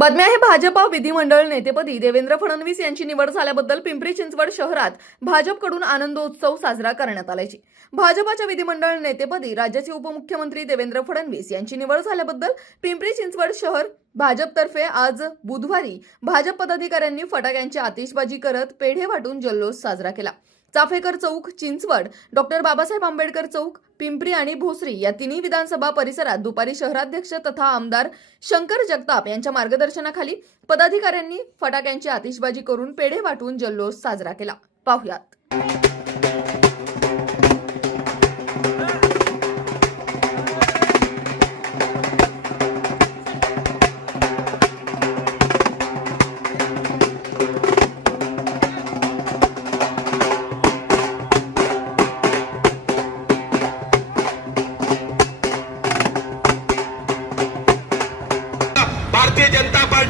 बातमी आहे भाजपा विधिमंडळ नेतेपदी देवेंद्र फडणवीस यांची निवड झाल्याबद्दल पिंपरी चिंचवड शहरात भाजपकडून आनंदोत्सव साजरा करण्यात आल्याची. भाजपाच्या विधिमंडळ नेतेपदी राज्याचे उपमुख्यमंत्री देवेंद्र फडणवीस यांची निवड झाल्याबद्दल पिंपरी चिंचवड शहर भाजपतर्फे आज बुधवारी भाजप पदाधिकाऱ्यांनी फटाक्यांची आतिषबाजी करत पेढे वाटून जल्लोष साजरा केला. चाफेकर चौक चिंचवड डॉक्टर बाबासाहेब आंबेडकर चौक पिंपरी आणि भोसरी या तिन्ही विधानसभा परिसरात दुपारी शहराध्यक्ष तथा आमदार शंकर जगताप यांच्या मार्गदर्शनाखाली पदाधिकाऱ्यांनी फटाक्यांची आतिषबाजी करून पेढे वाटून जल्लोष साजरा केला. पाहुयात.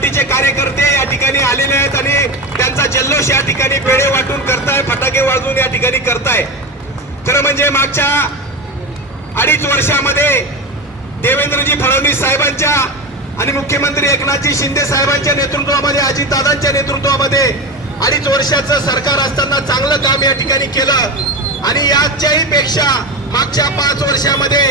पार्टीचे कार्यकर्ते या ठिकाणी आलेले आहेत आणि त्यांचा जल्लोष या ठिकाणी पेढे वाटून करताय फटाके वाजवून या ठिकाणी करताय. खरं म्हणजे मागच्या अडीच वर्षामध्ये देवेंद्रजी फडणवीस साहेबांच्या आणि मुख्यमंत्री एकनाथजी शिंदे साहेबांच्या नेतृत्वामध्ये अजितदादांच्या नेतृत्वामध्ये अडीच वर्षाचं सरकार असताना चांगलं काम या ठिकाणी केलं. आणि याच्याही पेक्षा मागच्या पाच वर्षामध्ये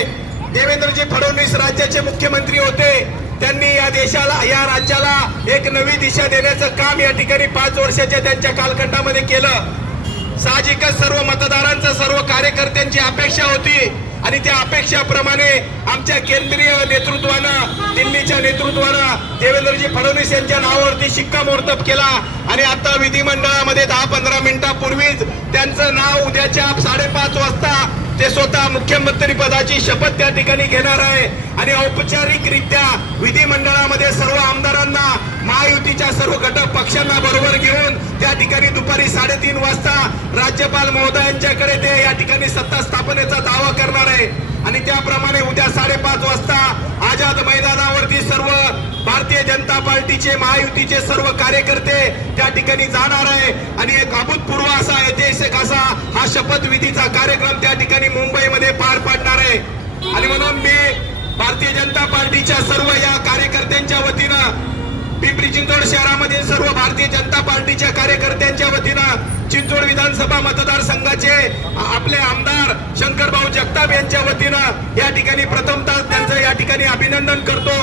देवेंद्रजी फडणवीस राज्याचे मुख्यमंत्री होते. त्यांनी या देशाला या राज्याला एक नवी दिशा देण्याचं काम या ठिकाणी पाच वर्षाच्या त्यांच्या कालखंडामध्ये केलं. साहजिकच सर्व मतदारांचं सर्व कार्यकर्त्यांची अपेक्षा होती. आणि त्या अपेक्षाप्रमाणे आमच्या केंद्रीय नेतृत्वानं दिल्लीच्या नेतृत्वानं देवेंद्रजी फडणवीस यांच्या नावावरती शिक्कामोर्तब केला. आणि आता विधिमंडळामध्ये दहा पंधरा मिनिटापूर्वीच त्यांचं नाव उद्याच्या साडेपाच वाजता ते स्वतः मुख्यमंत्री पदाची शपथ त्या ठिकाणी घेणार आहे. आणि औपचारिकरित्या विधिमंडळामध्ये सर्व आमदारांना महायुतीच्या सर्व घटक पक्षांना बरोबर घेऊन त्या ठिकाणी दुपारी साडेतीन वाजता राज्यपाल महोदयांच्याकडे ते या ठिकाणी सत्ता स्थापनेचा दावा करणार आहे. आणि त्याप्रमाणे उद्या साडेपाच वाजता आझाद मैदानावरती सर्व भारतीय जनता पार्टीचे महायुतीचे सर्व कार्यकर्ते त्या ठिकाणी जाणार आहे. आणि एक अभूतपूर्व असा ऐतिहासिक असा हा शपथविधीचा कार्यक्रम त्या ठिकाणी मुंबईमध्ये पार पाडणार आहे. आणि म्हणून मी भारतीय जनता पार्टीच्या सर्व या कार्यकर्त्यांच्या वतीनं पिंपरी चिंचवड शहरामधील सर्व भारतीय जनता पार्टीच्या कार्यकर्त्यांच्या वतीनं चिंचवड विधानसभा मतदारसंघाचे आपले आमदार शंकरभाऊ जगताप यांच्या वतीनं या ठिकाणी प्रथमतः त्यांचं या ठिकाणी अभिनंदन करतो.